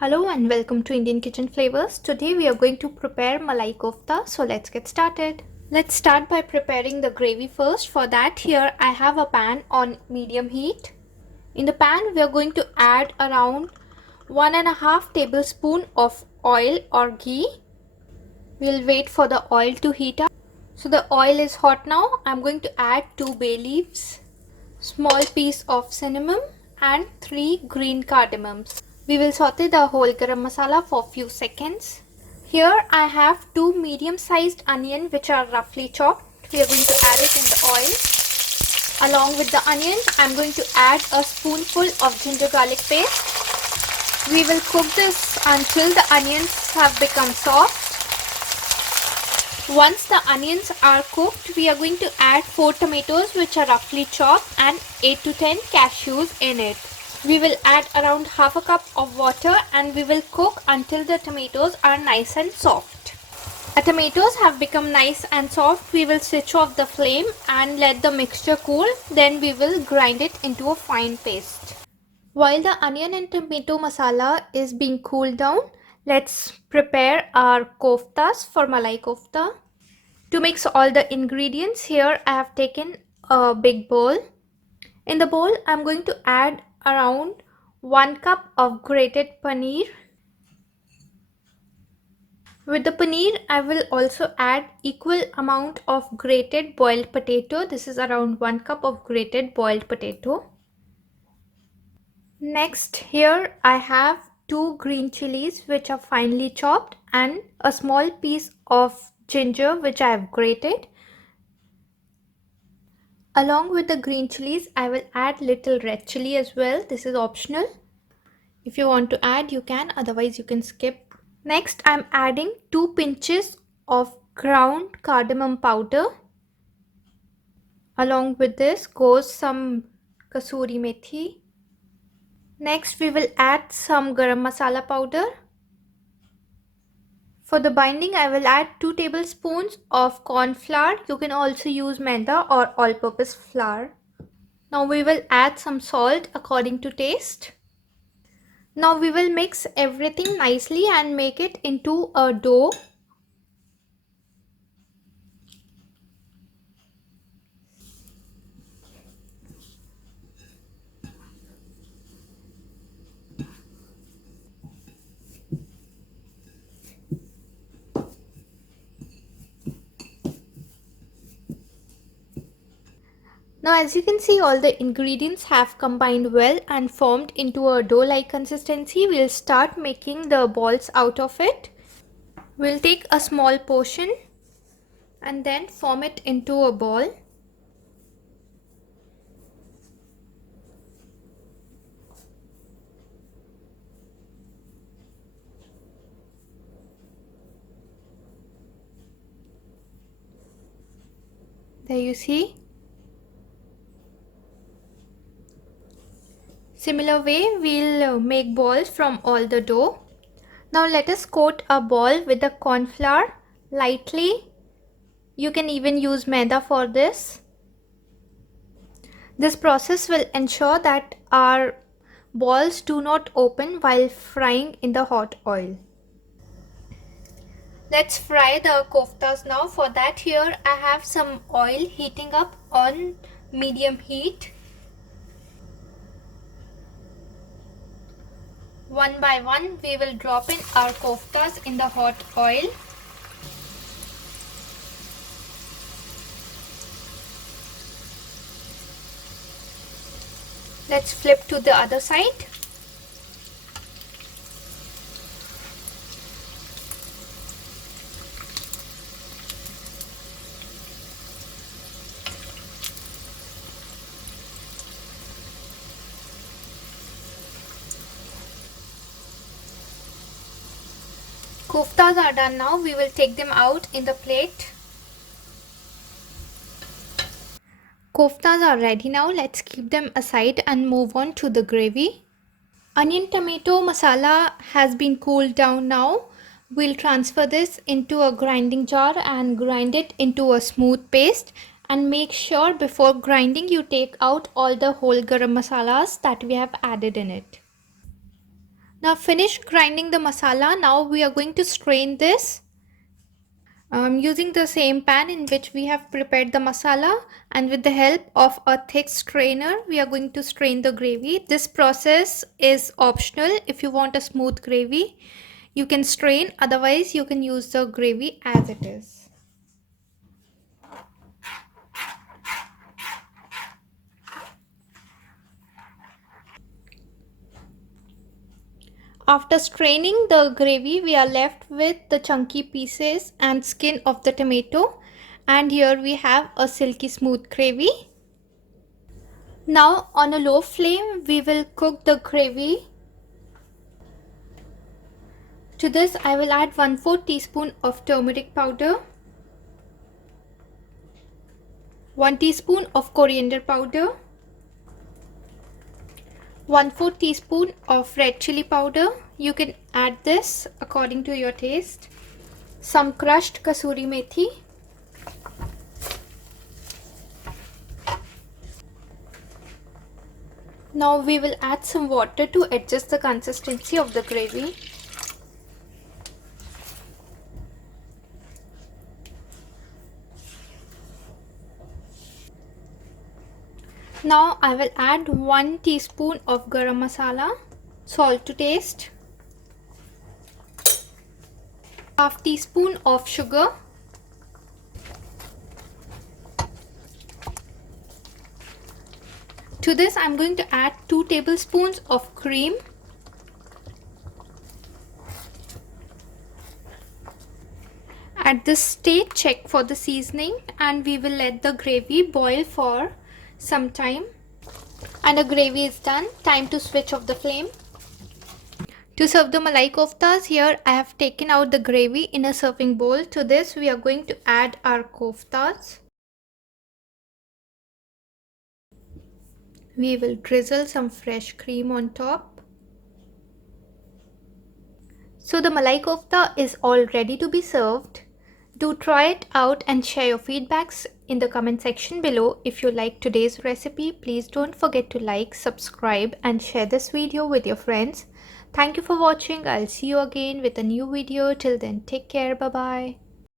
Hello and welcome to Indian Kitchen Flavors. Today we are going to prepare malai kofta. So let's get started. Let's start by preparing the gravy first. For that, here I have a pan on medium heat. In the pan we are going to add around 1.5 tablespoon of oil or ghee. We'll wait for the oil to heat up. So the oil is hot now. I'm going to add 2 bay leaves, small piece of cinnamon and 3 green cardamoms. We will saute the whole garam masala for few seconds. Here I have 2 medium sized onion which are roughly chopped. We are going to add it in the oil. Along with the onion, I am going to add a spoonful of ginger garlic paste. We will cook this until the onions have become soft. Once the onions are cooked, we are going to add 4 tomatoes which are roughly chopped and 8 to 10 cashews in it. We will add around half a cup of water and we will cook until the tomatoes are nice and soft. The tomatoes have become nice and soft. We will switch off the flame and let the mixture cool. Then we will grind it into a fine paste. While the onion and tomato masala is being cooled down, let's prepare our koftas for malai kofta. To mix all the ingredients, here I have taken a big bowl. In the bowl, I am going to add around 1 cup of grated paneer. With the paneer, I will also add equal amount of grated boiled potato. This is around 1 cup of grated boiled potato. Next, here I have 2 green chilies which are finely chopped and a small piece of ginger which I have grated. Along with the green chilies, I will add little red chili as well. This is optional. If you want to add, you can, otherwise you can skip. Next, I'm adding 2 pinches of ground cardamom powder. Along with this goes some kasuri methi. Next, we will add some garam masala powder. For the binding, I will add 2 tablespoons of corn flour. You can also use maida or all-purpose flour. Now we will add some salt according to taste. Now we will mix everything nicely and make it into a dough. Now as you can see, all the ingredients have combined well and formed into a dough-like consistency. We'll start making the balls out of it. We'll take a small portion and then form it into a ball. There you see. Similar way, we'll make balls from all the dough. Now let us coat a ball with the corn flour lightly. You can even use maida for this. This process will ensure that our balls do not open while frying in the hot oil. Let's fry the koftas now. For that, here I have some oil heating up on medium heat. One by one, we will drop in our koftas in the hot oil. Let's flip to the other side. Koftas are done now. We will take them out in the plate. Koftas are ready now. Let's keep them aside and move on to the gravy. Onion tomato masala has been cooled down now. We'll transfer this into a grinding jar and grind it into a smooth paste. And make sure before grinding you take out all the whole garam masalas that we have added in it. Now finish grinding the masala. Now we are going to strain this. Using the same pan in which we have prepared the masala, and with the help of a thick strainer we are going to strain the gravy. This process is optional. If you want a smooth gravy you can strain, otherwise you can use the gravy as it is. After straining the gravy, we are left with the chunky pieces and skin of the tomato, and here we have a silky smooth gravy. Now on a low flame we will cook the gravy. To this I will add 1/4 teaspoon of turmeric powder, 1 teaspoon of coriander powder, 1/4 teaspoon of red chili powder. You can add this according to your taste. Some crushed kasuri methi. Now we will add some water to adjust the consistency of the gravy. Now I will add 1 teaspoon of garam masala, salt to taste, half teaspoon of sugar, to this I am going to add 2 tablespoons of cream, at this stage check for the seasoning, and we will let the gravy boil for some time. And the gravy is done. Time to switch off the flame. To serve the malai koftas, here I have taken out the gravy in a serving bowl. To this we are going to add our koftas. We will drizzle some fresh cream on top. So the malai kofta is all ready to be served. Do try it out and share your feedbacks in the comment section below. If you like today's recipe, please don't forget to like, subscribe and share this video with your friends. Thank you for watching. I'll see you again with a new video. Till then, take care. Bye bye.